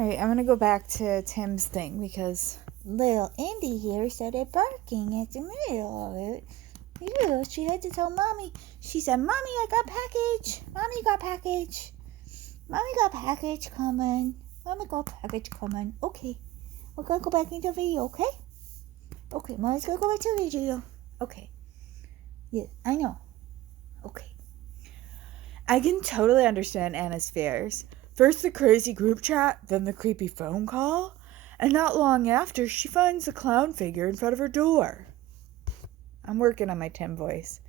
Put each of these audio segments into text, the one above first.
Alright, I'm gonna go back to Tim's thing because little Indy here started barking at the middle of it. Yeah, she had to tell Mommy. She said, Mommy, I got package. Mommy got package. Mommy got package coming. Mommy got package coming. Okay. We're gonna go back into video, okay? Okay, Mommy's gonna go back to video. Okay. Yeah, I know. Okay. I can totally understand Anna's fears. First the crazy group chat, then the creepy phone call, and not long after, she finds the clown figure in front of her door. I'm working on my Tim voice.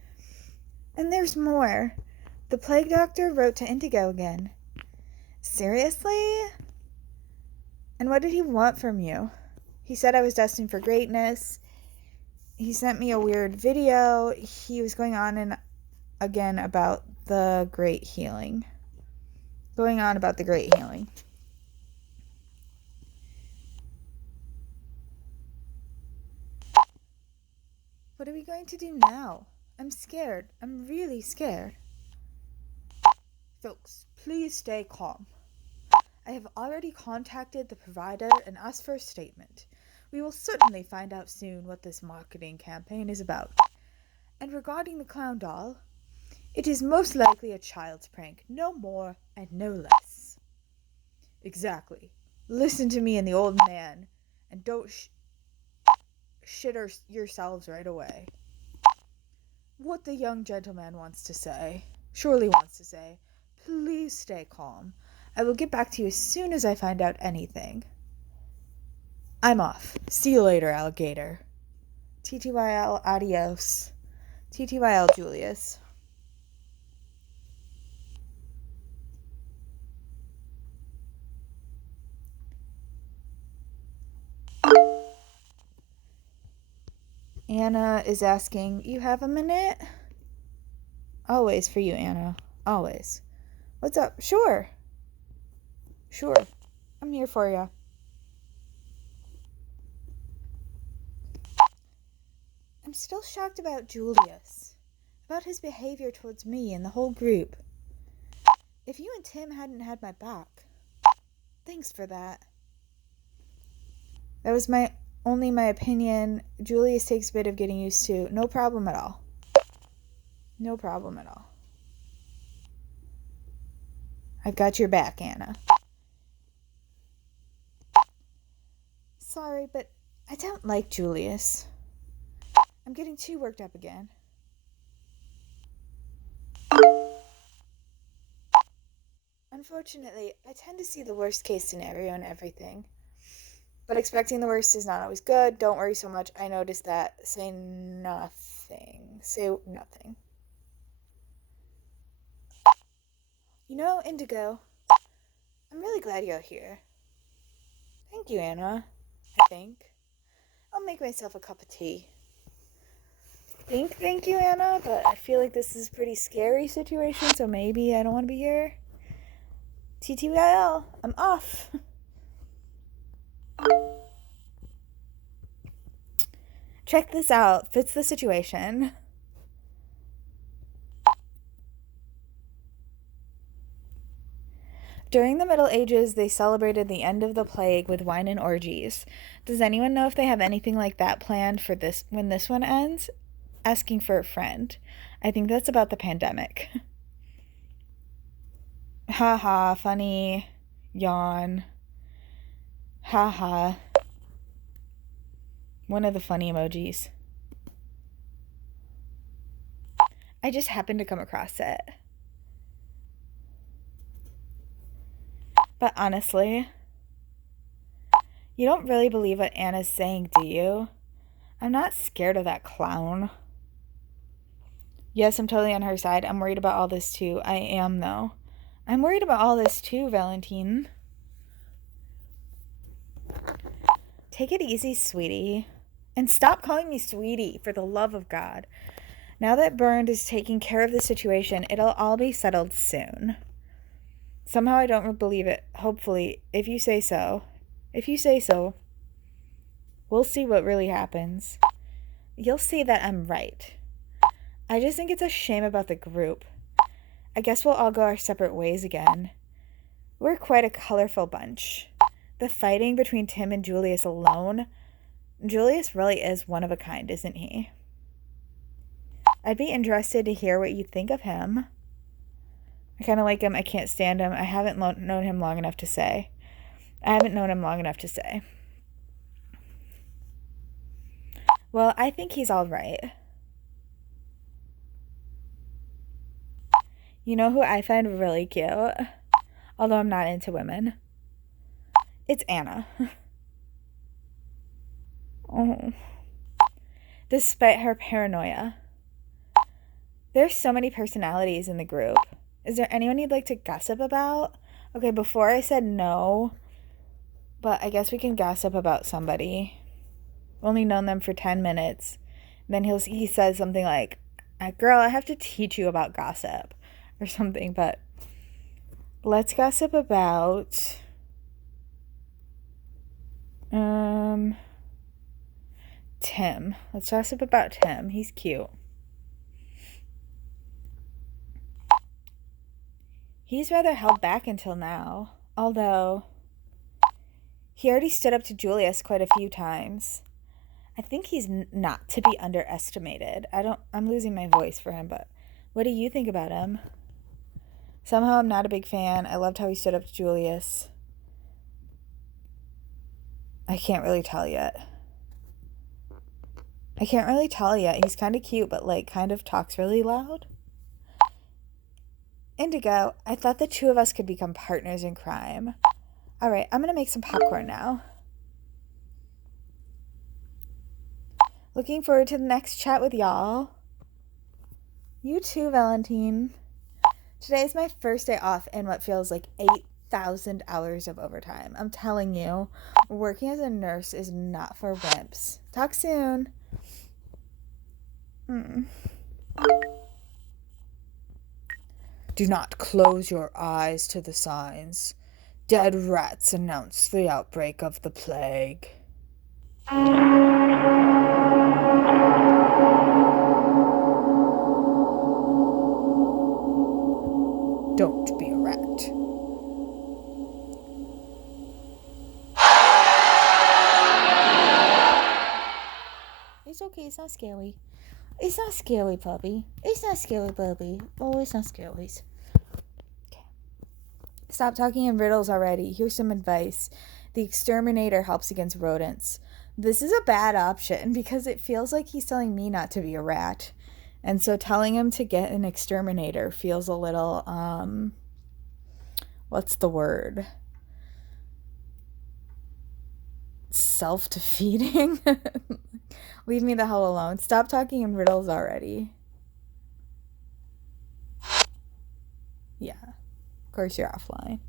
And there's more. The plague doctor wrote to Indigo again. Seriously? And what did he want from you? He said I was destined for greatness. He sent me a weird video. He was going on and again about the great healing. What are we going to do now? I'm scared. I'm really scared. Folks, please stay calm. I have already contacted the provider and asked for a statement. We will certainly find out soon what this marketing campaign is about. And regarding the clown doll, it is most likely a child's prank, no more and no less. Exactly. Listen to me and the old man, and don't shit yourselves right away. What the young gentleman surely wants to say, please stay calm. I will get back to you as soon as I find out anything. I'm off. See you later, alligator. TTYL, adios. TTYL, Julius. Anna is asking, you have a minute? Always for you, Anna. Always. What's up? Sure. I'm here for you. I'm still shocked about Julius. About his behavior towards me and the whole group. If you and Tim hadn't had my back. Thanks for that. That was only my opinion. Julius takes a bit of getting used to. No problem at all. I've got your back, Anna. Sorry, but I don't like Julius. I'm getting too worked up again. Unfortunately, I tend to see the worst case scenario in everything. But expecting the worst is not always good. Don't worry so much. I noticed that. Say nothing. You know, Indigo, I'm really glad you're here. Thank you, Anna. I think. I'll make myself a cup of tea. Thank you, Anna, but I feel like this is a pretty scary situation, so maybe I don't want to be here. TTYL, I'm off. Check this out. Fits the situation. During the Middle Ages, they celebrated the end of the plague with wine and orgies. Does anyone know if they have anything like that planned for this when this one ends? Asking for a friend. I think that's about the pandemic. Haha, funny. Yawn. Haha. One of the funny emojis. I just happened to come across it. But honestly, you don't really believe what Anna's saying, do you? I'm not scared of that clown. Yes, I'm totally on her side. I'm worried about all this too. I am, though. I'm worried about all this too, Valentine. Take it easy, sweetie. And stop calling me sweetie, for the love of God. Now that Bernd is taking care of the situation, it'll all be settled soon. Somehow I don't believe it. Hopefully, if you say so, we'll see what really happens. You'll see that I'm right. I just think it's a shame about the group. I guess we'll all go our separate ways again. We're quite a colorful bunch. the fighting between Tim and Julius alone, Julius really is one of a kind, isn't he? I'd be interested to hear what you think of him. I kind of like him. I can't stand him. I haven't known him long enough to say. Well, I think he's all right. You know who I find really cute? Although I'm not into women. It's Anna. Oh. Despite her paranoia. There's so many personalities in the group. Is there anyone you'd like to gossip about? Okay, before I said no, but I guess we can gossip about somebody. Only known them for 10 minutes. Then he says something like, girl, I have to teach you about gossip or something, but let's gossip about Tim. Let's gossip about Tim. He's cute. He's rather held back until now, although he already stood up to Julius quite a few times. I think he's not to be underestimated. I'm losing my voice for him, but what do you think about him? Somehow I'm not a big fan. I loved how he stood up to Julius. I can't really tell yet. He's kind of cute, but like kind of talks really loud. Indigo, I thought the two of us could become partners in crime. All right, I'm going to make some popcorn now. Looking forward to the next chat with y'all. You too, Valentine. Today is my first day off in what feels like 8,000 hours of overtime. I'm telling you, working as a nurse is not for wimps. Talk soon. Do not close your eyes to the signs. Dead rats announce the outbreak of the plague. Don't be a rat. It's okay, it's not scary. It's not scary, puppy. It's not scary, puppy. Oh, it's not scary. Okay. Stop talking in riddles already. Here's some advice. The exterminator helps against rodents. This is a bad option because it feels like he's telling me not to be a rat. And so telling him to get an exterminator feels a little, what's the word? Self-defeating? Leave me the hell alone. Stop talking in riddles already. Yeah. Of course you're offline.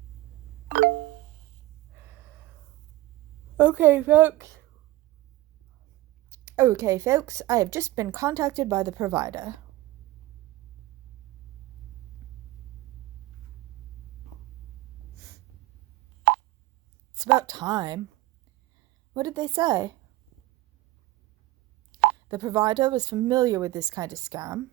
Okay, folks. I have just been contacted by the provider. It's about time. What did they say? The provider was familiar with this kind of scam.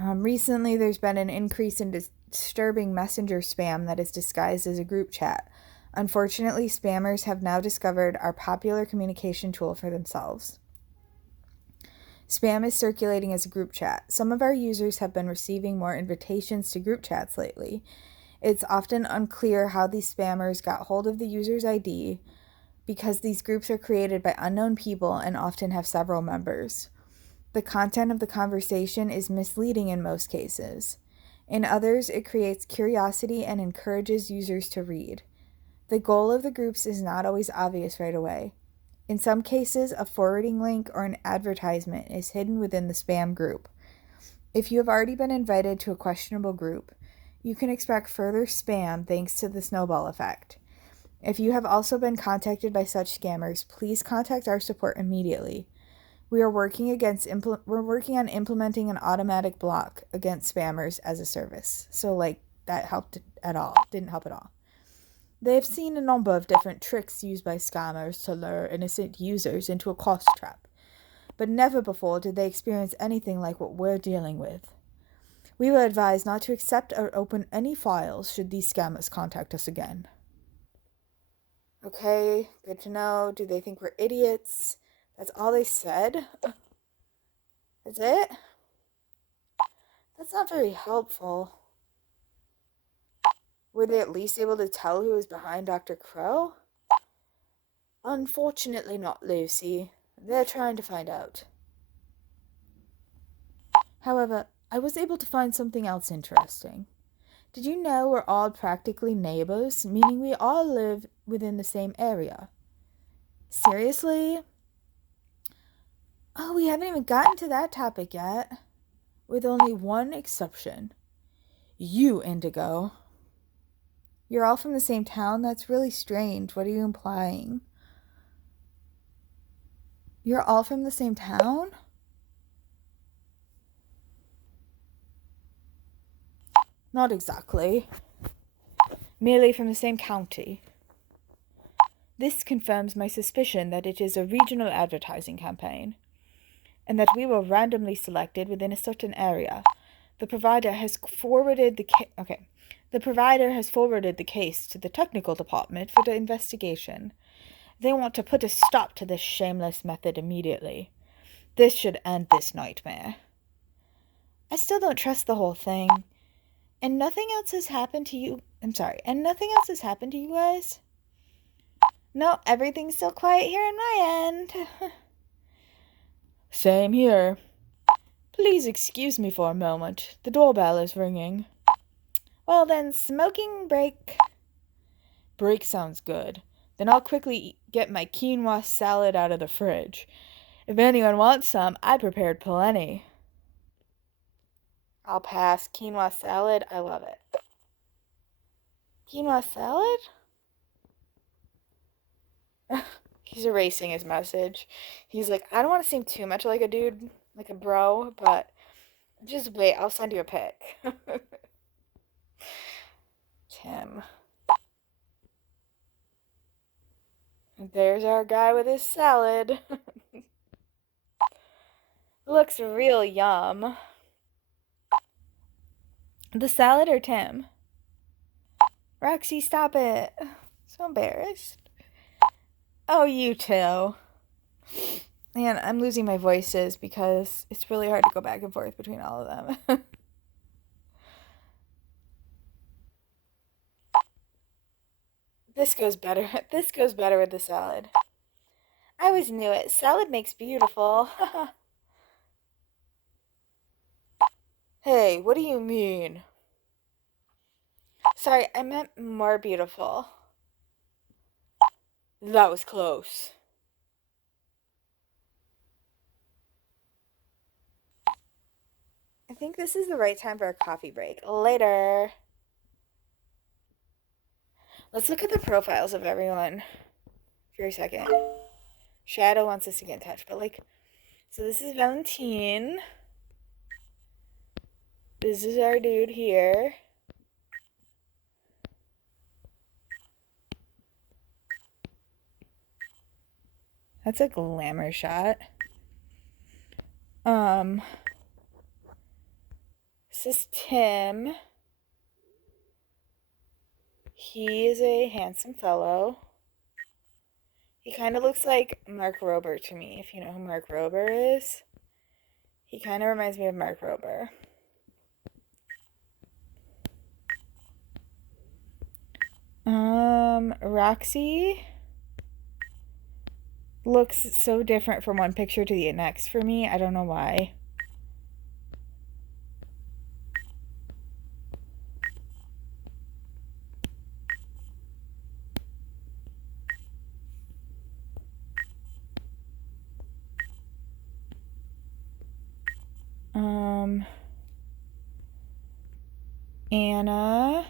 Recently, there's been an increase in disturbing messenger spam that is disguised as a group chat. Unfortunately, spammers have now discovered our popular communication tool for themselves. Spam is circulating as a group chat. Some of our users have been receiving more invitations to group chats lately. It's often unclear how these spammers got hold of the user's ID because these groups are created by unknown people and often have several members. The content of the conversation is misleading in most cases. In others, it creates curiosity and encourages users to read. The goal of the groups is not always obvious right away. In some cases, a forwarding link or an advertisement is hidden within the spam group. If you have already been invited to a questionable group, you can expect further spam thanks to the snowball effect. If you have also been contacted by such scammers, please contact our support immediately. We're working on implementing an automatic block against spammers as a service. So, that helped at all. Didn't help at all. They have seen a number of different tricks used by scammers to lure innocent users into a cost trap. but never before did they experience anything like what we're dealing with. We were advised not to accept or open any files should these scammers contact us again. Okay, good to know. Do they think we're idiots? That's all they said? That's it? That's not very helpful. Were they at least able to tell who was behind Dr. Crow? Unfortunately not, Lucy. They're trying to find out. However, I was able to find something else interesting. Did you know we're all practically neighbors, meaning we all live within the same area? Seriously? Oh, we haven't even gotten to that topic yet. With only one exception. You, Indigo. You're all from the same town? That's really strange. What are you implying? You're all from the same town? Not exactly. Merely from the same county. This confirms my suspicion that it is a regional advertising campaign, and that we were randomly selected within a certain area. The provider has forwarded the case to the technical department for the investigation. They want to put a stop to this shameless method immediately. This should end this nightmare. I still don't trust the whole thing. And nothing else has happened to you. And nothing else has happened to you guys? No, everything's still quiet here on my end. Same here. Please excuse me for a moment. The doorbell is ringing. Well then, smoking break. Break sounds good. Then I'll quickly get my quinoa salad out of the fridge. If anyone wants some, I prepared plenty. I'll pass. Quinoa salad, I love it. Quinoa salad? He's erasing his message. He's like, I don't want to seem too much like a dude, like a bro, but just wait, I'll send you a pic. Tim. There's our guy with his salad. Looks real yum. The salad or Tim? Roxy, stop it. So embarrassed. Oh, you too. Man, I'm losing my voices because it's really hard to go back and forth between all of them. This goes better. This goes better with the salad. I always knew it. Salad makes beautiful. Hey, what do you mean? Sorry, I meant more beautiful. That was close. I think this is the right time for a coffee break. Later. Let's look at the profiles of everyone for a second. Shadow wants us to get in touch, but so this is Valentine. This is our dude here. That's a glamour shot. This is Tim. He is a handsome fellow. He kind of looks like Mark Rober to me, if you know who Mark Rober is. He kind of reminds me of Mark Rober. Roxy looks so different from one picture to the next for me. I don't know why. Anna.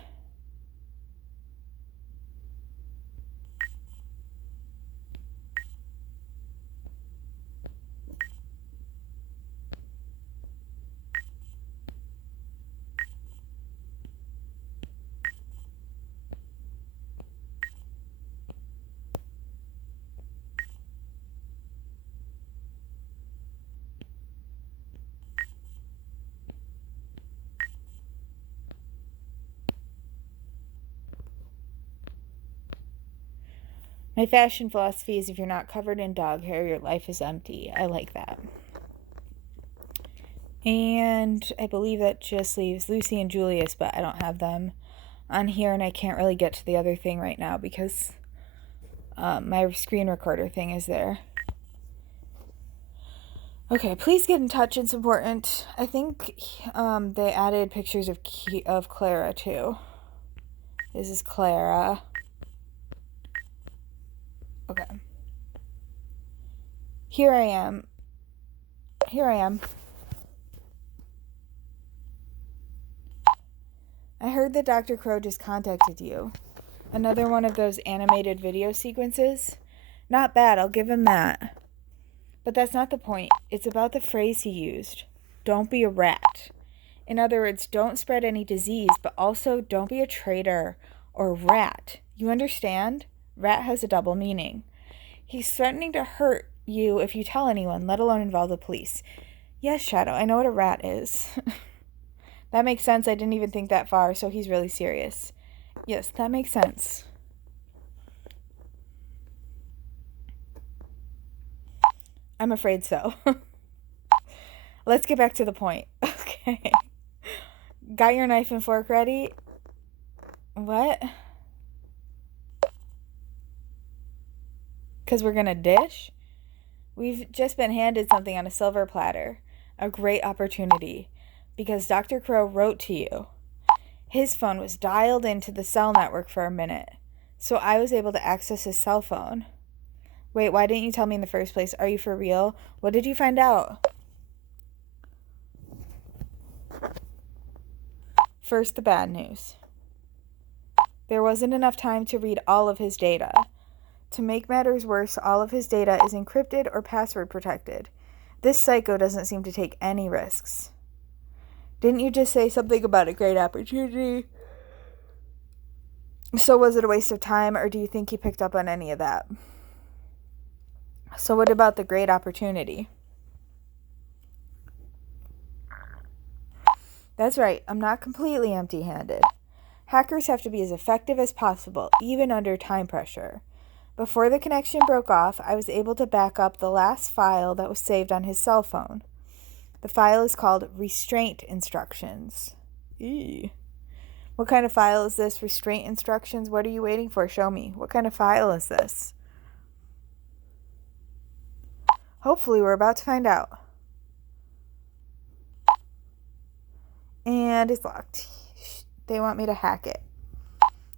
My fashion philosophy is if you're not covered in dog hair, your life is empty. I like that. And I believe that just leaves Lucy and Julius, but I don't have them on here, and I can't really get to the other thing right now because my screen recorder thing is there. Okay, please get in touch. It's important. I think they added pictures of Klara too. This is Klara. Okay. Here I am. I heard that Dr. Crow just contacted you. Another one of those animated video sequences. Not bad, I'll give him that. But that's not the point. It's about the phrase he used. Don't be a rat. In other words, don't spread any disease, but also don't be a traitor or rat. You understand? Rat has a double meaning. He's threatening to hurt you if you tell anyone, let alone involve the police. Yes, Shadow, I know what a rat is. That makes sense. I didn't even think that far, so he's really serious. Yes, that makes sense. I'm afraid so. Let's get back to the point. Okay. Got your knife and fork ready? What? Because we're going to dish? We've just been handed something on a silver platter. A great opportunity. Because Dr. Crow wrote to you. His phone was dialed into the cell network for a minute. So I was able to access his cell phone. Wait, why didn't you tell me in the first place? Are you for real? What did you find out? First, the bad news. There wasn't enough time to read all of his data. To make matters worse, all of his data is encrypted or password protected. This psycho doesn't seem to take any risks. Didn't you just say something about a great opportunity? So was it a waste of time, or do you think he picked up on any of that? So what about the great opportunity? That's right, I'm not completely empty-handed. Hackers have to be as effective as possible, even under time pressure. Before the connection broke off, I was able to back up the last file that was saved on his cell phone. The file is called Restraint Instructions. Eee. What kind of file is this? Restraint Instructions? What are you waiting for? Show me. What kind of file is this? Hopefully, we're about to find out. And it's locked. They want me to hack it.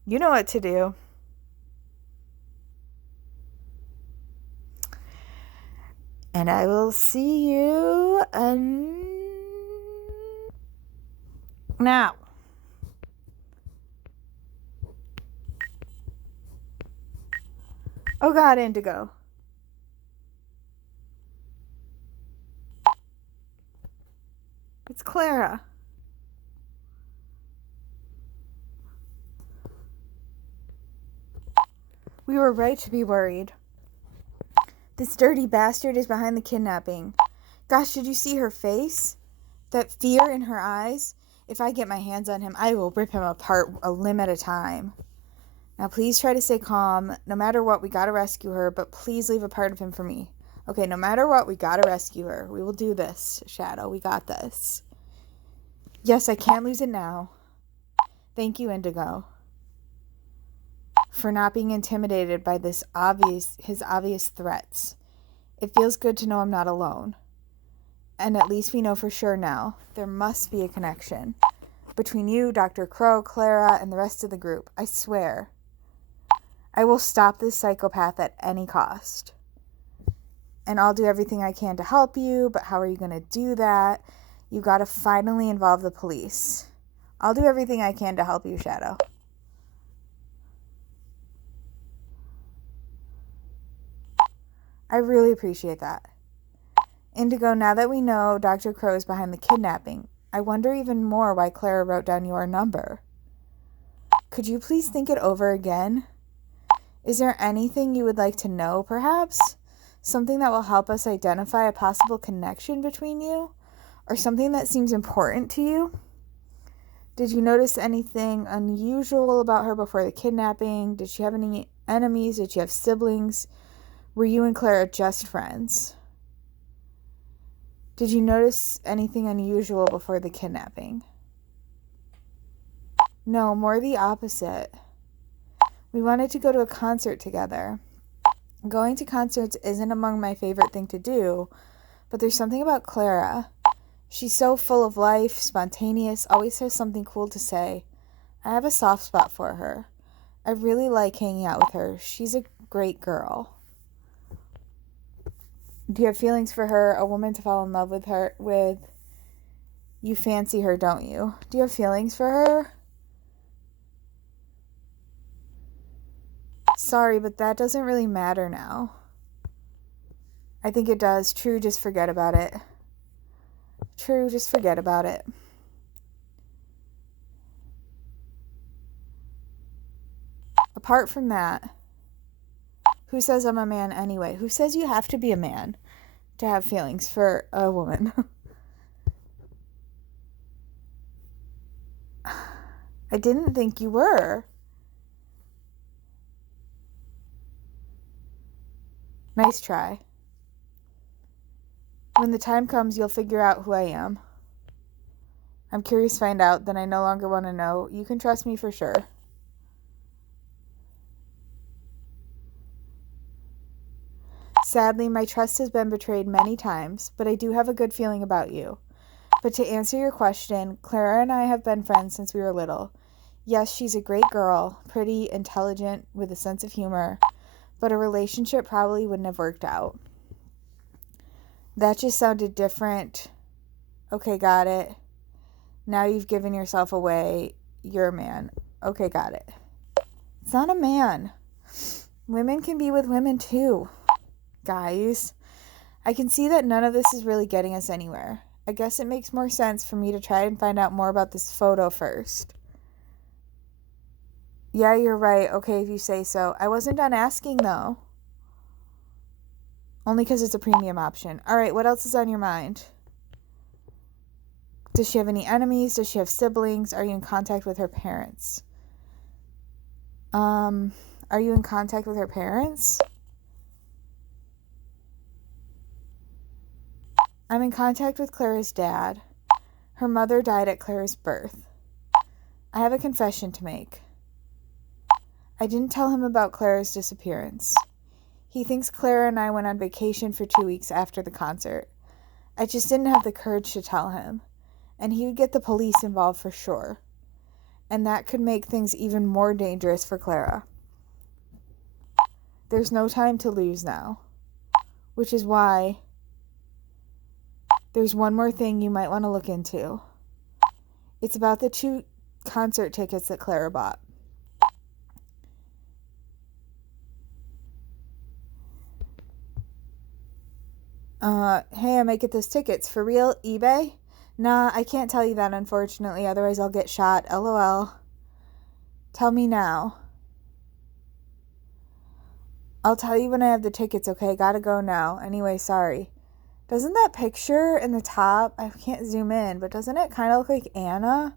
You know what to do. And I will see you now. Oh God, Indigo. It's Klara. We were right to be worried. This dirty bastard is behind the kidnapping. Gosh, did you see her face? That fear in her eyes? If I get my hands on him, I will rip him apart a limb at a time. Now please try to stay calm. No matter what, we gotta rescue her, but please leave a part of him for me. Okay, no matter what, we gotta rescue her. We will do this, Shadow. We got this. Yes, I can't lose it now. Thank you, Indigo, for not being intimidated by his obvious threats. It feels good to know I'm not alone. And at least we know for sure now. There must be a connection between you, Dr. Crow, Klara, and the rest of the group. I swear. I will stop this psychopath at any cost. And I'll do everything I can to help you, but how are you going to do that? You got to finally involve the police. I'll do everything I can to help you, Shadow. I really appreciate that. Indigo, now that we know Dr. Crow is behind the kidnapping, I wonder even more why Klara wrote down your number. Could you please think it over again? Is there anything you would like to know, perhaps? Something that will help us identify a possible connection between you? Or something that seems important to you? Did you notice anything unusual about her before the kidnapping? Did she have any enemies? Did she have siblings? Were you and Klara just friends? Did you notice anything unusual before the kidnapping? No, more the opposite. We wanted to go to a concert together. Going to concerts isn't among my favorite thing to do, but there's something about Klara. She's so full of life, spontaneous, always has something cool to say. I have a soft spot for her. I really like hanging out with her. She's a great girl. Do you have feelings for her? A woman to fall in love with her with? You fancy her, don't you? Do you have feelings for her? Sorry, but that doesn't really matter now. I think it does. True, just forget about it. True, just forget about it. Apart from that, who says I'm a man anyway? Who says you have to be a man to have feelings for a woman? I didn't think you were. Nice try. When the time comes, you'll figure out who I am. I'm curious to find out, then I no longer want to know. You can trust me for sure. Sadly, my trust has been betrayed many times, but I do have a good feeling about you. But to answer your question, Klara and I have been friends since we were little. Yes, she's a great girl, pretty, intelligent, with a sense of humor, but a relationship probably wouldn't have worked out. That just sounded different. Okay, got it. Now you've given yourself away. You're a man. Okay, got it. It's not a man. Women can be with women too. Guys, I can see that none of this is really getting us anywhere. I guess it makes more sense for me to try and find out more about this photo first. Yeah, you're right. Okay, if you say so. I wasn't done asking, though. Only because it's a premium option. All right, what else is on your mind? Does she have any enemies? Does she have siblings? Are you in contact with her parents? Are you in contact with her parents? I'm in contact with Klara's dad. Her mother died at Klara's birth. I have a confession to make. I didn't tell him about Klara's disappearance. He thinks Klara and I went on vacation for 2 weeks after the concert. I just didn't have the courage to tell him, and he would get the police involved for sure. And that could make things even more dangerous for Klara. There's no time to lose now, which is why there's one more thing you might want to look into. It's about the 2 concert tickets that Klara bought. Hey, I might get those tickets. For real? eBay? Nah, I can't tell you that, unfortunately. Otherwise, I'll get shot. LOL. Tell me now. I'll tell you when I have the tickets, okay? Gotta go now. Anyway, sorry. Doesn't that picture in the top, I can't zoom in, but doesn't it kind of look like Anna?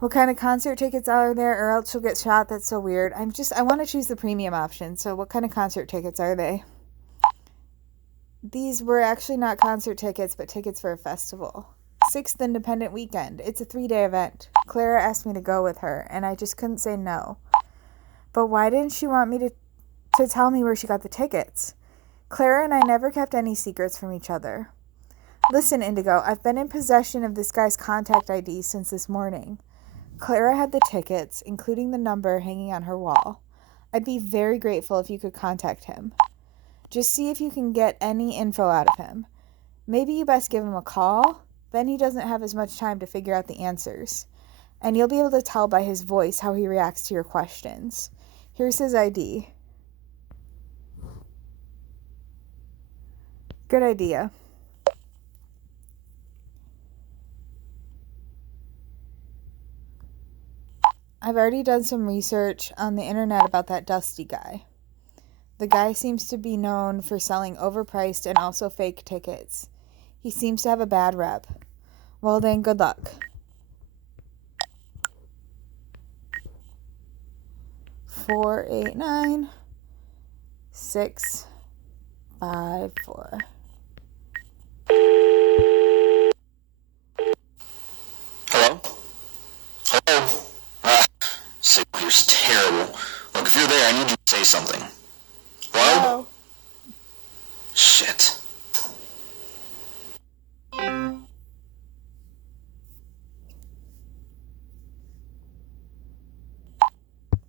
What kind of concert tickets are there, or else she'll get shot? That's so weird. I want to choose the premium option. So what kind of concert tickets are they? These were actually not concert tickets, but tickets for a festival. 6th Independent Weekend. It's a 3-day event. Klara asked me to go with her, and I just couldn't say no. But why didn't she want me to tell me where she got the tickets? Klara and I never kept any secrets from each other. Listen, Indigo, I've been in possession of this guy's contact ID since this morning. Klara had the tickets, including the number hanging on her wall. I'd be very grateful if you could contact him. Just see if you can get any info out of him. Maybe you best give him a call. Then he doesn't have as much time to figure out the answers. And you'll be able to tell by his voice how he reacts to your questions. Here's his ID. Good idea. I've already done some research on the internet about that Dusty guy. The guy seems to be known for selling overpriced and also fake tickets. He seems to have a bad rep. Well then, good luck. 489 654. Hello? Hello? Signal here's terrible. Look, if you're there, I need you to say something. Hello? Hello? Shit.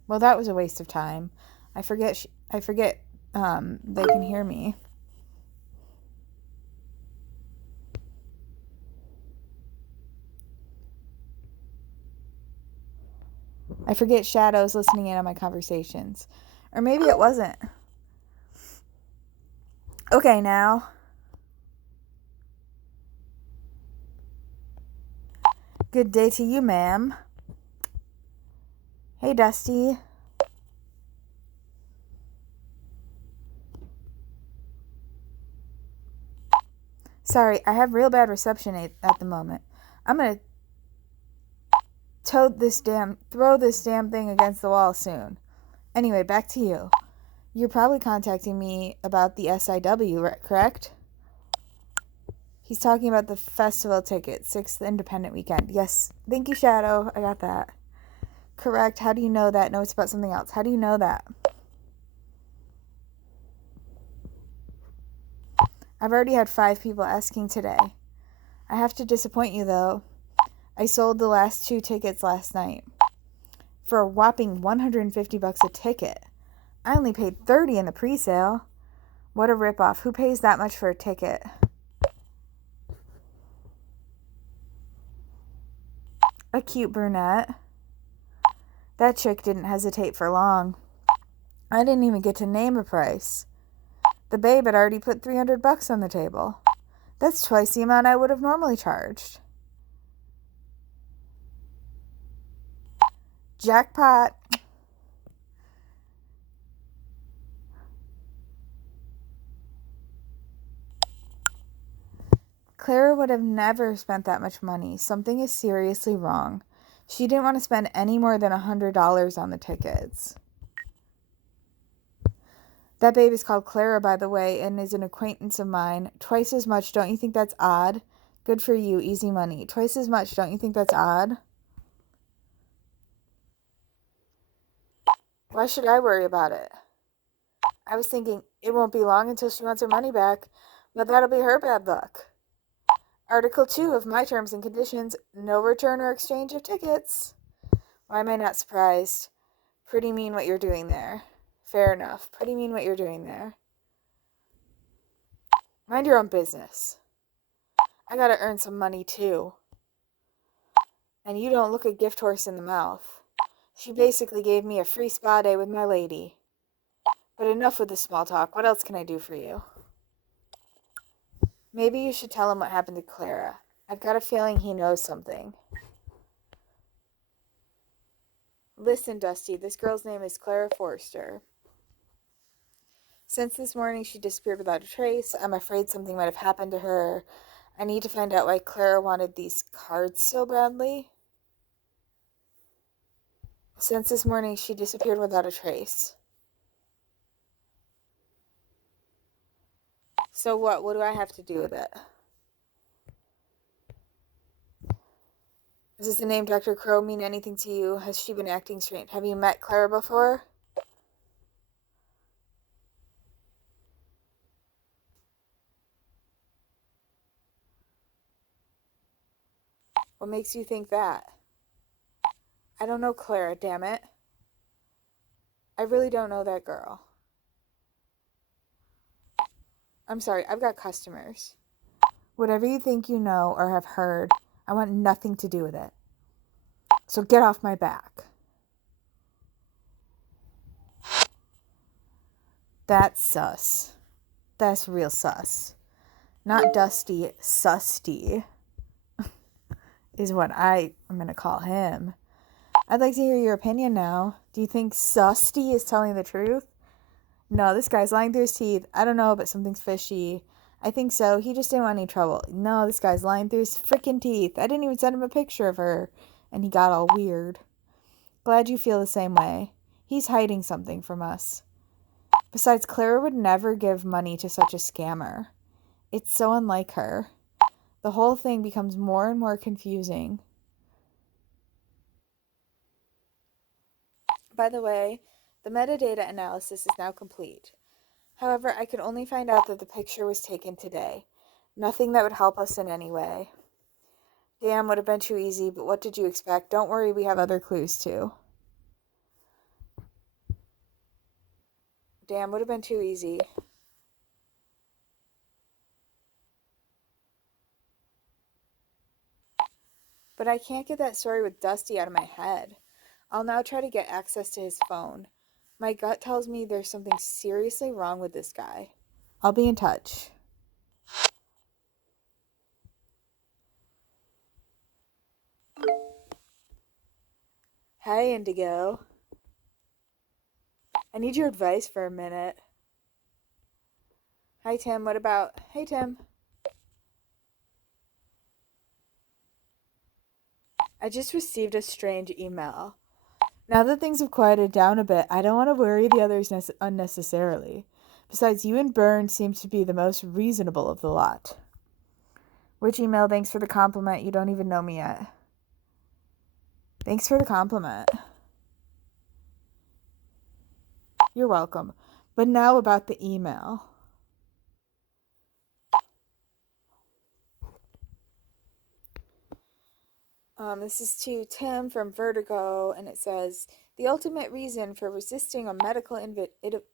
Well, that was a waste of time. I forget they can hear me. I forget Shadow's listening in on my conversations. Or maybe it wasn't. Okay, now. Good day to you, ma'am. Hey, Dusty. Sorry, I have real bad reception at the moment. I'm gonna throw this damn thing against the wall soon. Anyway, back to you. You're probably contacting me about the SIW, correct? He's talking about the festival ticket, 6th Independent Weekend. Yes, thank you, Shadow. I got that. Correct. How do you know that? No, it's about something else. How do you know that? I've already had 5 people asking today. I have to disappoint you, though. I sold the last 2 tickets last night for a whopping $150 a ticket. I only paid $30 in the pre-sale. What a ripoff. Who pays that much for a ticket? A cute brunette. That chick didn't hesitate for long. I didn't even get to name a price. The babe had already put $300 on the table. That's twice the amount I would have normally charged. Jackpot. Klara would have never spent that much money. Something is seriously wrong. She didn't want to spend any more than $100 on the tickets. That babe is called Klara, by the way, and is an acquaintance of mine. Twice as much, don't you think that's odd? Good for you, easy money. Twice as much, don't you think that's odd? Why should I worry about it? I was thinking it won't be long until she wants her money back, but that'll be her bad luck. Article 2 of my terms and conditions, no return or exchange of tickets. Why am I not surprised? Pretty mean what you're doing there. Fair enough. Pretty mean what you're doing there. Mind your own business. I gotta earn some money too. And you don't look a gift horse in the mouth. She basically gave me a free spa day with my lady. But enough with the small talk. What else can I do for you? Maybe you should tell him what happened to Klara. I've got a feeling he knows something. Listen, Dusty, this girl's name is Klara Forster. Since this morning she disappeared without a trace. I'm afraid something might have happened to her. I need to find out why Klara wanted these cards so badly. Since this morning she disappeared without a trace. So what? What do I have to do with it? Does the name Dr. Crow mean anything to you? Has she been acting strange? Have you met Klara before? What makes you think that? I don't know Klara, damn it. I really don't know that girl. I'm sorry, I've got customers. Whatever you think you know or have heard, I want nothing to do with it. So get off my back. That's sus. That's real sus. Not Dusty, Susty is what I am going to call him. I'd like to hear your opinion now. Do you think Susty is telling the truth? No, this guy's lying through his teeth. I don't know, but something's fishy. I think so. He just didn't want any trouble. No, this guy's lying through his freaking teeth. I didn't even send him a picture of her, and he got all weird. Glad you feel the same way. He's hiding something from us. Besides, Klara would never give money to such a scammer. It's so unlike her. The whole thing becomes more and more confusing. By the way, the metadata analysis is now complete. However, I could only find out that the picture was taken today. Nothing that would help us in any way. Damn, would have been too easy, but what did you expect? Don't worry, we have other clues too. Damn, would have been too easy. But I can't get that story with Dusty out of my head. I'll now try to get access to his phone. My gut tells me there's something seriously wrong with this guy. I'll be in touch. Hi, Indigo. I need your advice for a minute. Hi, Tim. What about... Hey, Tim. I just received a strange email. Now that things have quieted down a bit, I don't want to worry the others unnecessarily. Besides, you and Byrne seem to be the most reasonable of the lot. Which email? Thanks for the compliment. You don't even know me yet. Thanks for the compliment. You're welcome. But now about the email. This is to Tim from Vertigo, and it says, the ultimate reason for resisting a medical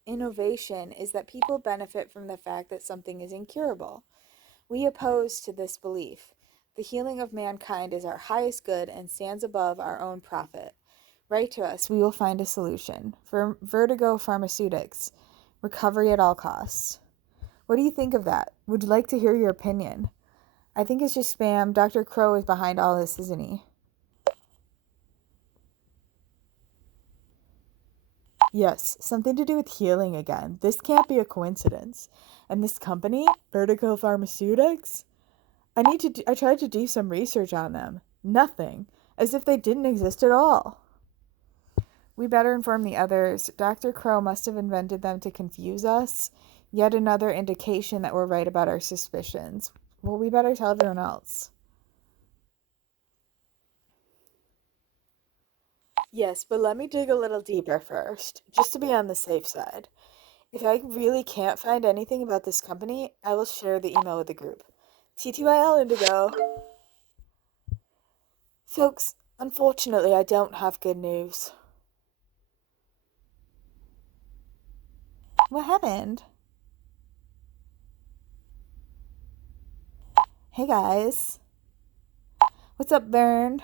innovation is that people benefit from the fact that something is incurable. We oppose to this belief. The healing of mankind is our highest good and stands above our own profit. Write to us. We will find a solution. For Vertigo Pharmaceutics. Recovery at all costs. What do you think of that? Would you like to hear your opinion? I think it's just spam. Dr. Crow is behind all this, isn't he? Yes, something to do with healing again. This can't be a coincidence. And this company, Vertigo Pharmaceutics, I tried to do some research on them. Nothing. As if they didn't exist at all. We better inform the others. Dr. Crow must have invented them to confuse us. Yet another indication that we're right about our suspicions. Well, we better tell everyone else. Yes, but let me dig a little deeper first, just to be on the safe side. If I really can't find anything about this company, I will share the email with the group. TTYL Indigo. Folks, unfortunately, I don't have good news. What happened? Hey guys. What's up, Byrne?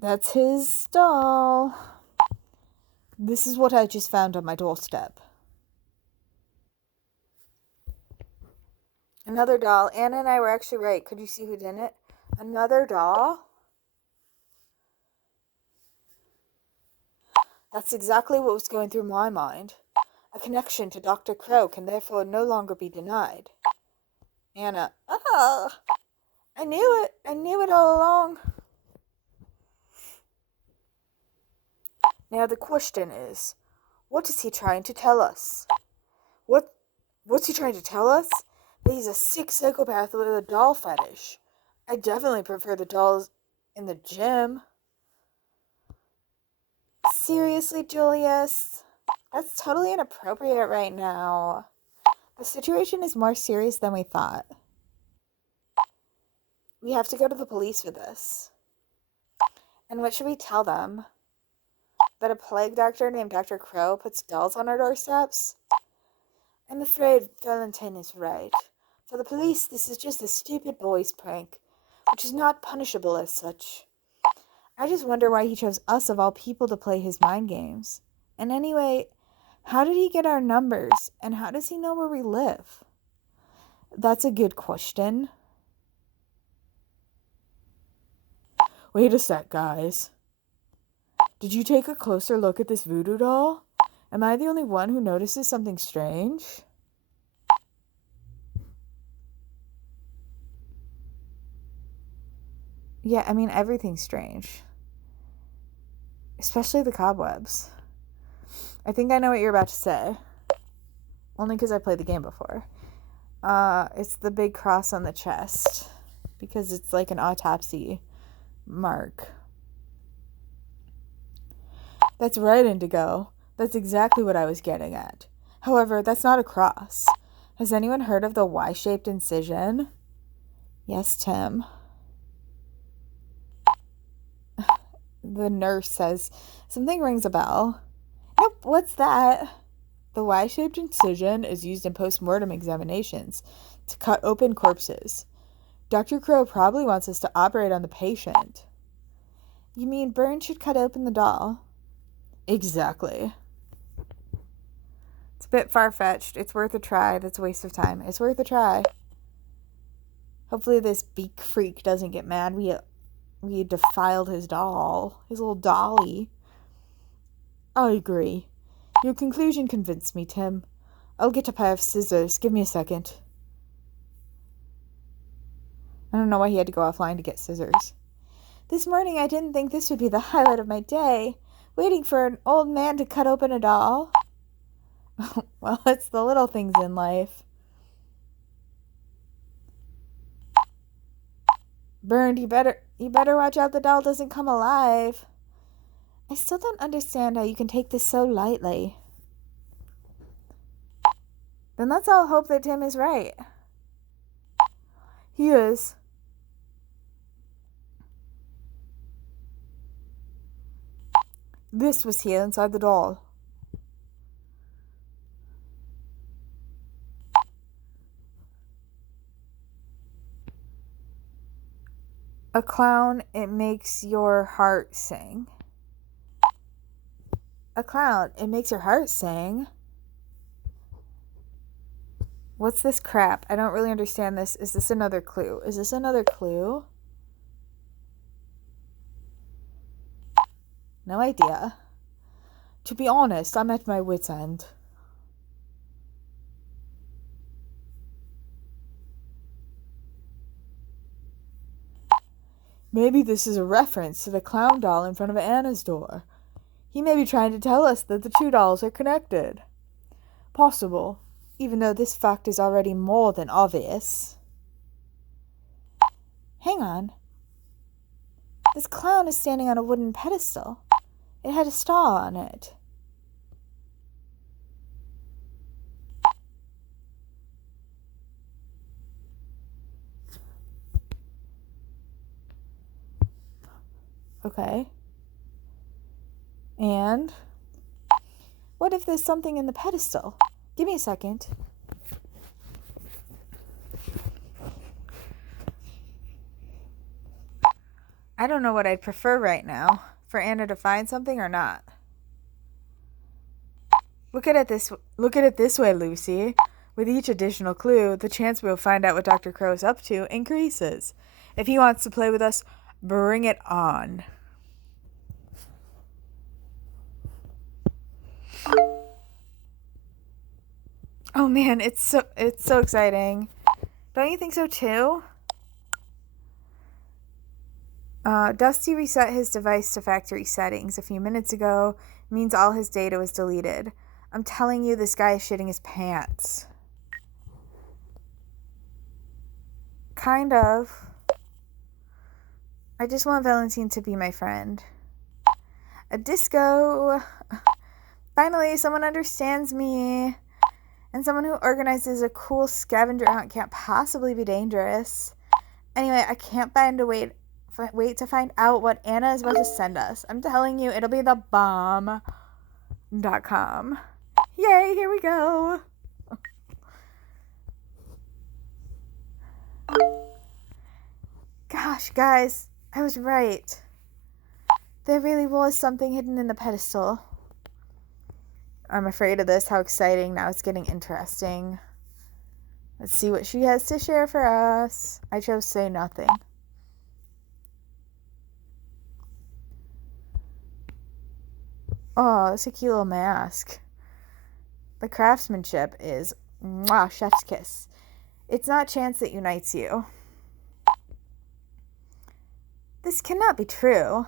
That's his doll. This is what I just found on my doorstep. Another doll. Anna and I were actually right. Could you see who did it? Another doll? That's exactly what was going through my mind. A connection to Dr. Crow can therefore no longer be denied. Anna. Oh, I knew it. I knew it all along. Now the question is, what is he trying to tell us? What's he trying to tell us? That he's a sick psychopath with a doll fetish. I definitely prefer the dolls in the gym. Seriously, Julius? That's totally inappropriate right now. The situation is more serious than we thought. We have to go to the police with this. And what should we tell them? That a plague doctor named Dr. Crow puts dolls on our doorsteps? I'm afraid Valentin is right. For the police, this is just a stupid boy's prank, which is not punishable as such. I just wonder why he chose us of all people to play his mind games. And anyway, how did he get our numbers? And how does he know where we live? That's a good question. Wait a sec, guys. Did you take a closer look at this voodoo doll? Am I the only one who notices something strange? Yeah, I mean, everything's strange. Especially the cobwebs. I think I know what you're about to say. Only because I played the game before. It's the big cross on the chest. Because it's like an autopsy mark. That's right, Indigo. That's exactly what I was getting at. However, that's not a cross. Has anyone heard of the Y-shaped incision? Yes, Tim. The nurse says, something rings a bell. Nope, what's that? The Y-shaped incision is used in post-mortem examinations to cut open corpses. Dr. Crow probably wants us to operate on the patient. You mean Burn should cut open the doll? Exactly. It's a bit far-fetched. It's worth a try. That's a waste of time. It's worth a try. Hopefully this beak freak doesn't get mad. We defiled his doll. His little dolly. I agree. Your conclusion convinced me, Tim. I'll get a pair of scissors. Give me a second. I don't know why he had to go offline to get scissors. This morning I didn't think this would be the highlight of my day. Waiting for an old man to cut open a doll. Well, it's the little things in life. Burned, you better watch out the doll doesn't come alive. I still don't understand how you can take this so lightly. Then let's all hope that Tim is right. He is. This was here inside the doll. A clown, it makes your heart sing. A clown, it makes your heart sing. What's this crap? I don't really understand this. Is this another clue? Is this another clue? No idea. To be honest, I'm at my wit's end. Maybe this is a reference to the clown doll in front of Anna's door. He may be trying to tell us that the two dolls are connected. Possible, even though this fact is already more than obvious. Hang on. This clown is standing on a wooden pedestal. It had a star on it. Okay. And what if there's something in the pedestal? Give me a second. I don't know what I'd prefer right now. For Anna to find something or not. Look at it this way, Lucy. With each additional clue, the chance we'll find out what Dr. Crow is up to increases. If he wants to play with us, bring it on. Oh man, it's so exciting. Don't you think so too? Dusty reset his device to factory settings a few minutes ago. Means all his data was deleted. I'm telling you, this guy is shitting his pants. Kind of. I just want Valentine to be my friend. A disco. Finally, someone understands me. And someone who organizes a cool scavenger hunt can't possibly be dangerous. Anyway, I can't find a wait to find out what Anna is about to send us. I'm telling you, it'll be the bomb.com. Yay, here we go. Gosh, guys, I was right. There really was something hidden in the pedestal. I'm afraid of this. How exciting. Now it's getting interesting. Let's see what she has to share for us. I chose say nothing. Oh, it's a cute little mask. The craftsmanship is mwah, chef's kiss. It's not chance that unites you. This cannot be true.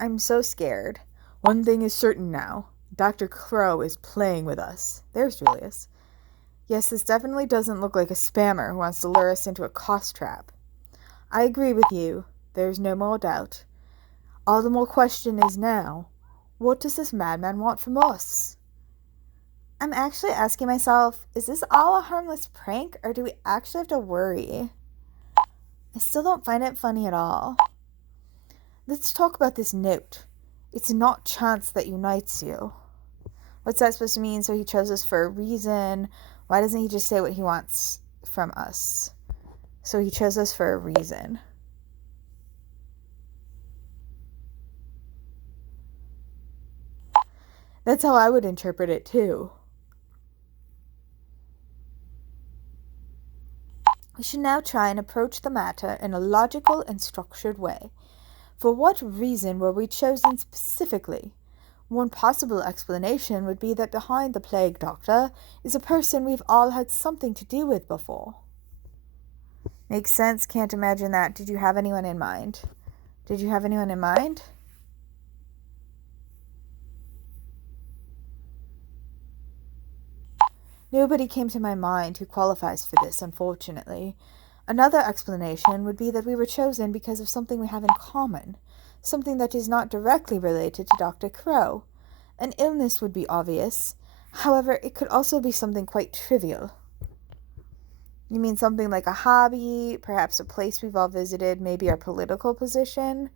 I'm so scared. One thing is certain now. Dr. Crow is playing with us. There's Julius. Yes, this definitely doesn't look like a spammer who wants to lure us into a cost trap. I agree with you. There's no more doubt. All the more question is now, what does this madman want from us? I'm actually asking myself, is this all a harmless prank, or do we actually have to worry? I still don't find it funny at all. Let's talk about this note. It's not chance that unites you. What's that supposed to mean? So he chose us for a reason. Why doesn't he just say what he wants from us? So he chose us for a reason. That's how I would interpret it too. We should now try and approach the matter in a logical and structured way. For what reason were we chosen specifically? One possible explanation would be that behind the plague doctor is a person we've all had something to do with before. Makes sense, can't imagine that. Did you have anyone in mind? Nobody came to my mind who qualifies for this, unfortunately. Another explanation would be that we were chosen because of something we have in common, something that is not directly related to Dr. Crow. An illness would be obvious. However, it could also be something quite trivial. You mean something like a hobby, perhaps a place we've all visited, maybe our political position?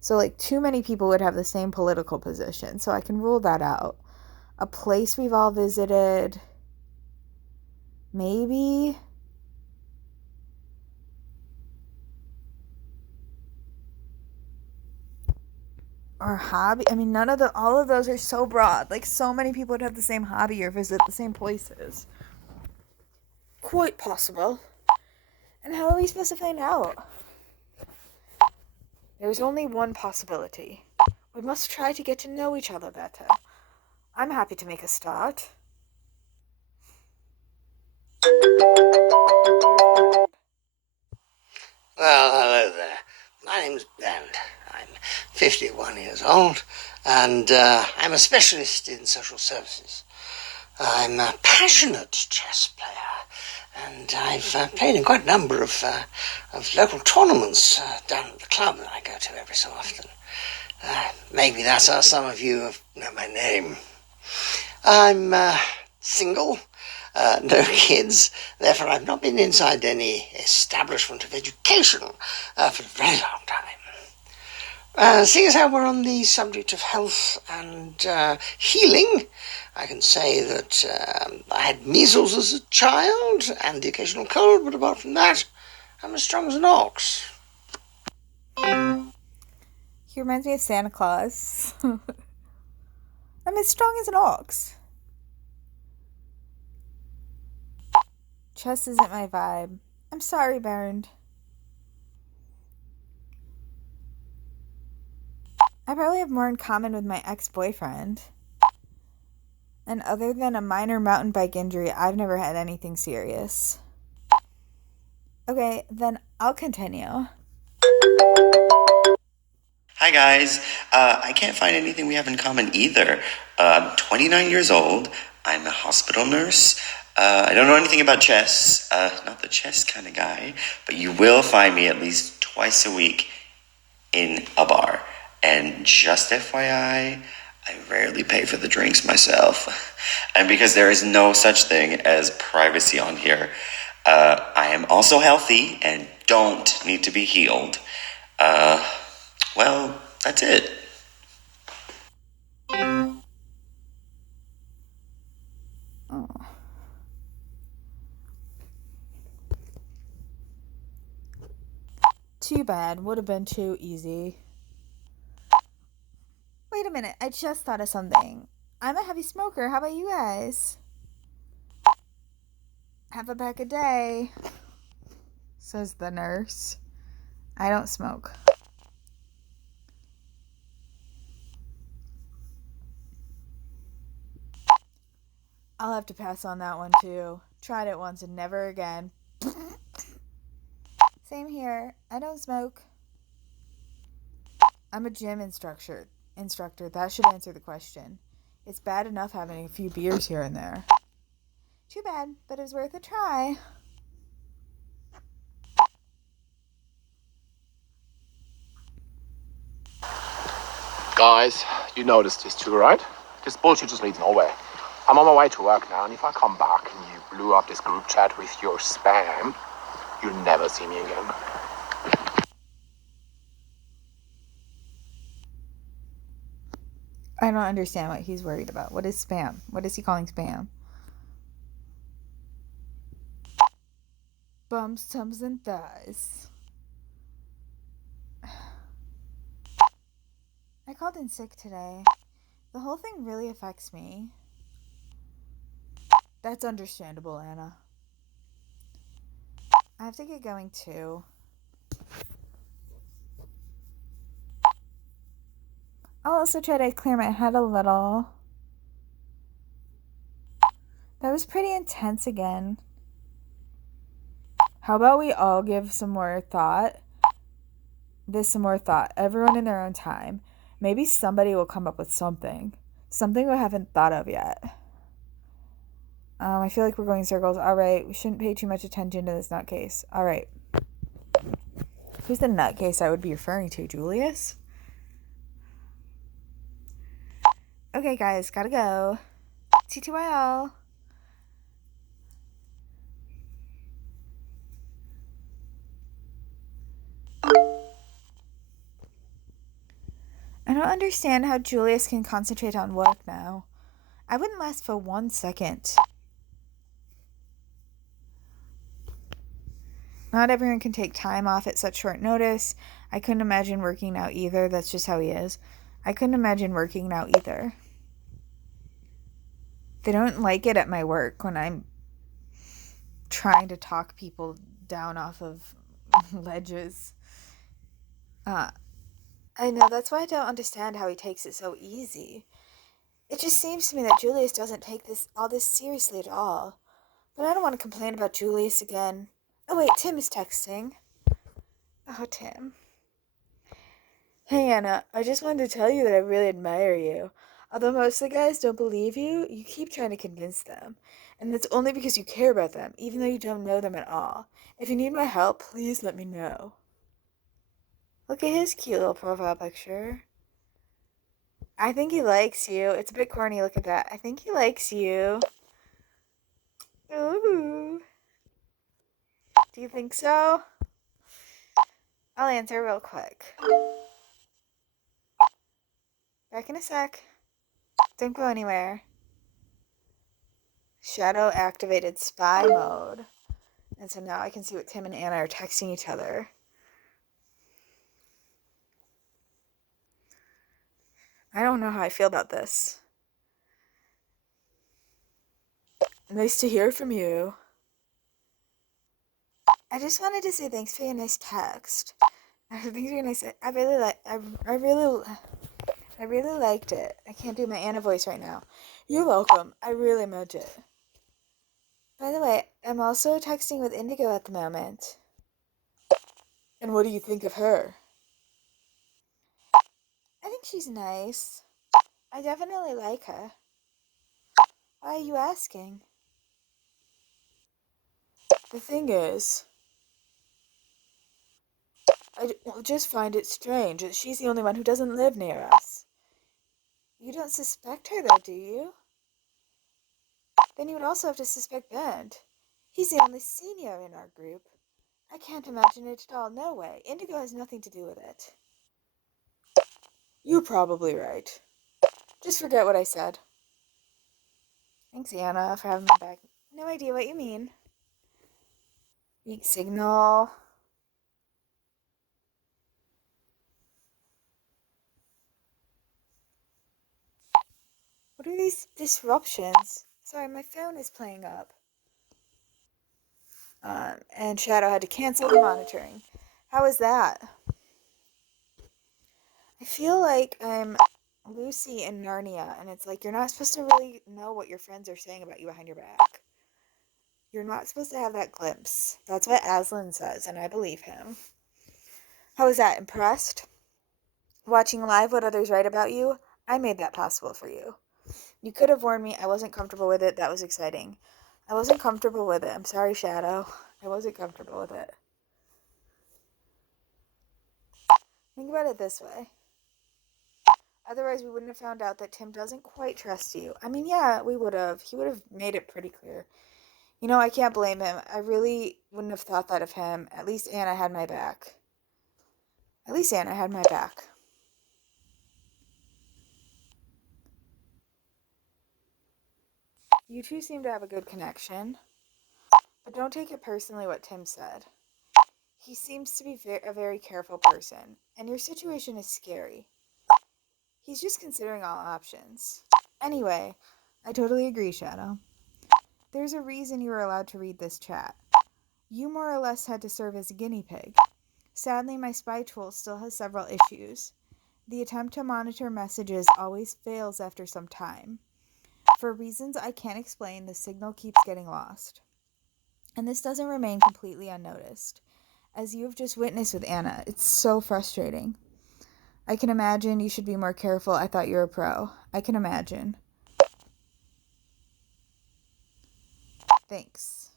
So, like, too many people would have the same political position, so I can rule that out. A place we've all visited, maybe. Or hobby. I mean, all of those are so broad. Like, so many people would have the same hobby or visit the same places. Quite possible. And how are we supposed to find out? There's only one possibility. We must try to get to know each other better. I'm happy to make a start. Well, hello there. My name's Ben. I'm 51 years old, and I'm a specialist in social services. I'm a passionate chess player, and I've played in quite a number of local tournaments down at the club that I go to every so often. Maybe that's how some of you know my name. I'm single. No kids, therefore I've not been inside any establishment of education for a very long time. Seeing as how we're on the subject of health and healing, I can say that I had measles as a child and the occasional cold, but apart from that, I'm as strong as an ox. He reminds me of Santa Claus. I'm as strong as an ox. Chess isn't my vibe. I'm sorry, Bernd. I probably have more in common with my ex-boyfriend. And other than a minor mountain bike injury, I've never had anything serious. Okay, then I'll continue. Hi guys, I can't find anything we have in common either. I'm 29 years old, I'm a hospital nurse, I don't know anything about chess, not the chess kind of guy, but you will find me at least twice a week in a bar. And just FYI, I rarely pay for the drinks myself. And because there is no such thing as privacy on here, I am also healthy and don't need to be healed. Well, that's it. Oh. Too bad. Would have been too easy. Wait a minute. I just thought of something. I'm a heavy smoker. How about you guys? Have a pack a day, says the nurse. I don't smoke. have to pass on that one too. Tried it once and never again. Same here. I don't smoke. I'm a gym instructor. That should answer the question. It's bad enough having a few beers here and there. Too bad, but it was worth a try. Guys, you noticed this too, right? This bullshit just leads nowhere. I'm on my way to work now, and if I come back and you blew up this group chat with your spam, you'll never see me again. I don't understand what he's worried about. What is spam? What is he calling spam? Bums, tums, and thighs. I called in sick today. The whole thing really affects me. That's understandable, Anna. I have to get going too. I'll also try to clear my head a little. That was pretty intense again. How about we all give some more thought? Some more thought. Everyone in their own time. Maybe somebody will come up with something. Something we haven't thought of yet. I feel like we're going in circles. Alright, we shouldn't pay too much attention to this nutcase. Alright. Who's the nutcase I would be referring to? Julius? Okay, guys, gotta go. TTYL. I don't understand how Julius can concentrate on work now. I wouldn't last for 1 second. Not everyone can take time off at such short notice. I couldn't imagine working now either. That's just how he is. I couldn't imagine working now either. They don't like it at my work when I'm trying to talk people down off of ledges. I know, that's why I don't understand how he takes it so easy. It just seems to me that Julius doesn't take all this seriously at all. But I don't want to complain about Julius again. Oh wait, Tim is texting. Oh, Tim. Hey, Anna, I just wanted to tell you that I really admire you. Although most of the guys don't believe you, you keep trying to convince them. And that's only because you care about them, even though you don't know them at all. If you need my help, please let me know. Look at his cute little profile picture. I think he likes you. It's a bit corny, look at that. I think he likes you. Ooh. Do you think so? I'll answer real quick. Back in a sec. Don't go anywhere. Shadow activated spy mode. And so now I can see what Tim and Anna are texting each other. I don't know how I feel about this. Nice to hear from you. I just wanted to say thanks for your nice text. I think you're nice. I really liked it. I can't do my Anna voice right now. You're welcome. I really meant it. By the way, I'm also texting with Indigo at the moment. And what do you think of her? I think she's nice. I definitely like her. Why are you asking? The thing is, I just find it strange that she's the only one who doesn't live near us. You don't suspect her though, do you? Then you would also have to suspect Bernd. He's the only senior in our group. I can't imagine it at all, no way. Indigo has nothing to do with it. You're probably right. Just forget what I said. Thanks, Anna, for having me back. No idea what you mean. Weak signal. What are these disruptions? Sorry, my phone is playing up. And Shadow had to cancel the monitoring. How was that? I feel like I'm Lucy in Narnia, and it's like, you're not supposed to really know what your friends are saying about you behind your back. You're not supposed to have that glimpse. That's what Aslan says, and I believe him. How was that? Impressed? Watching live what others write about you? I made that possible for you. You could have warned me. I wasn't comfortable with it. That was exciting. I wasn't comfortable with it. I'm sorry, Shadow. I wasn't comfortable with it. Think about it this way. Otherwise, we wouldn't have found out that Tim doesn't quite trust you. I mean, yeah, we would have. He would have made it pretty clear. You know, I can't blame him. I really wouldn't have thought that of him. At least Anna had my back. At least Anna had my back. You two seem to have a good connection. But don't take it personally what Tim said. He seems to be a very careful person, and your situation is scary. He's just considering all options. Anyway, I totally agree, Shadow. There's a reason you were allowed to read this chat. You more or less had to serve as a guinea pig. Sadly, my spy tool still has several issues. The attempt to monitor messages always fails after some time. For reasons I can't explain, the signal keeps getting lost. And this doesn't remain completely unnoticed. As you have just witnessed with Anna, it's so frustrating. I can imagine you should be more careful. I thought you were a pro. I can imagine. Thanks.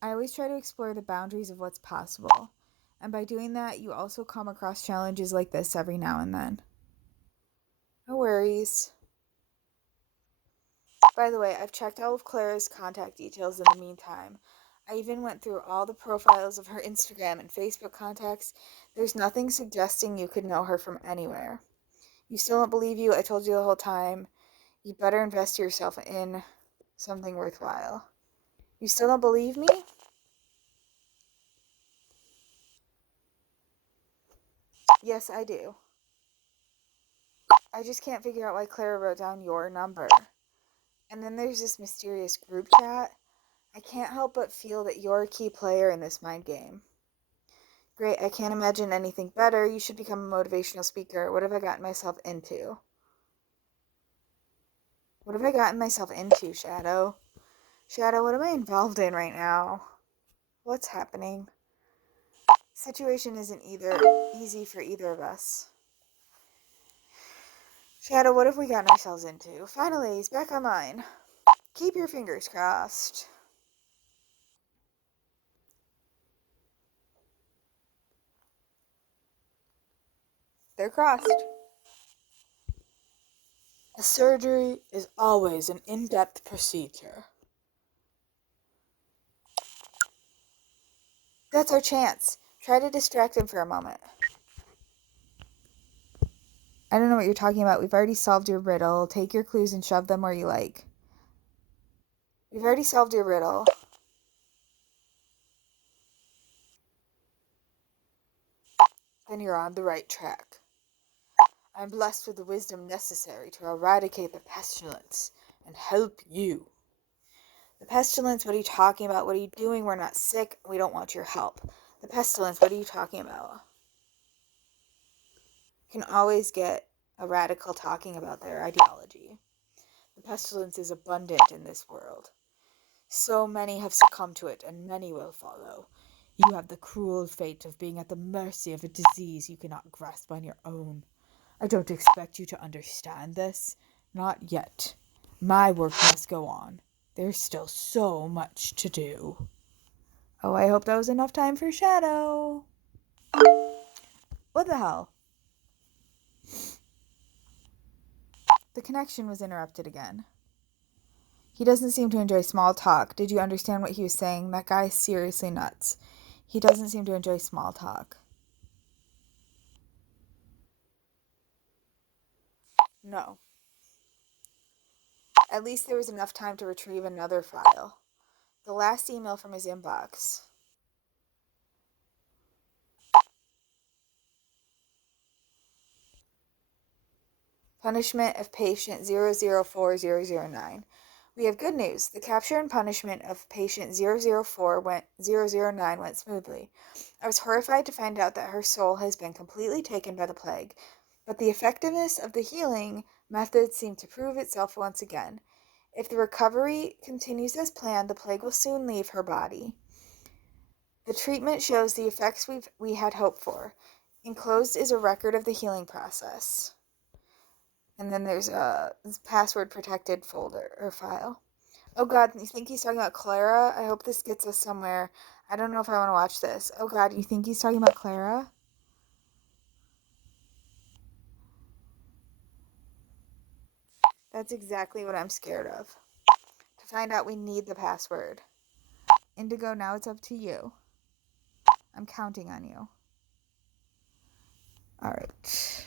I always try to explore the boundaries of what's possible. And by doing that, you also come across challenges like this every now and then. No worries. By the way, I've checked all of Klara's contact details in the meantime. I even went through all the profiles of her Instagram and Facebook contacts. There's nothing suggesting you could know her from anywhere. You still don't believe you? I told you the whole time. You better invest yourself in something worthwhile. You still don't believe me? Yes, I do. I just can't figure out why Klara wrote down your number. And then there's this mysterious group chat. I can't help but feel that you're a key player in this mind game. Great, I can't imagine anything better. You should become a motivational speaker. What have I gotten myself into? What have I gotten myself into, Shadow? Shadow, what am I involved in right now? What's happening? Situation isn't easy for either of us. Shadow, what have we gotten ourselves into? Finally, he's back online. Keep your fingers crossed. They're crossed. A surgery is always an in-depth procedure. That's our chance. Try to distract him for a moment. I don't know what you're talking about. We've already solved your riddle. Take your clues and shove them where you like. We've already solved your riddle. Then you're on the right track. I'm blessed with the wisdom necessary to eradicate the pestilence and help you. The pestilence, what are you talking about? What are you doing? We're not sick. We don't want your help. The pestilence, what are you talking about? You can always get a radical talking about their ideology. The pestilence is abundant in this world. So many have succumbed to it, and many will follow. You have the cruel fate of being at the mercy of a disease you cannot grasp on your own. I don't expect you to understand this. Not yet. My work must go on. There's still so much to do. Oh, I hope that was enough time for Shadow. What the hell? The connection was interrupted again. He doesn't seem to enjoy small talk. Did you understand what he was saying? That guy is seriously nuts. He doesn't seem to enjoy small talk. No. At least there was enough time to retrieve another file. The last email from his inbox. Punishment of patient 004009. We have good news. The capture and punishment of patient 009 went smoothly. I was horrified to find out that her soul has been completely taken by the plague. But the effectiveness of the healing methods seem to prove itself once again. If the recovery continues as planned, the plague will soon leave her body. The treatment shows the effects we had hoped for. Enclosed is a record of the healing process. And then there's a password protected folder or file. Oh God, you think he's talking about Klara? I hope this gets us somewhere. I don't know if I want to watch this. Oh God, you think he's talking about Klara? That's exactly what I'm scared of. To find out, we need the password. Indigo, now it's up to you. I'm counting on you. All right.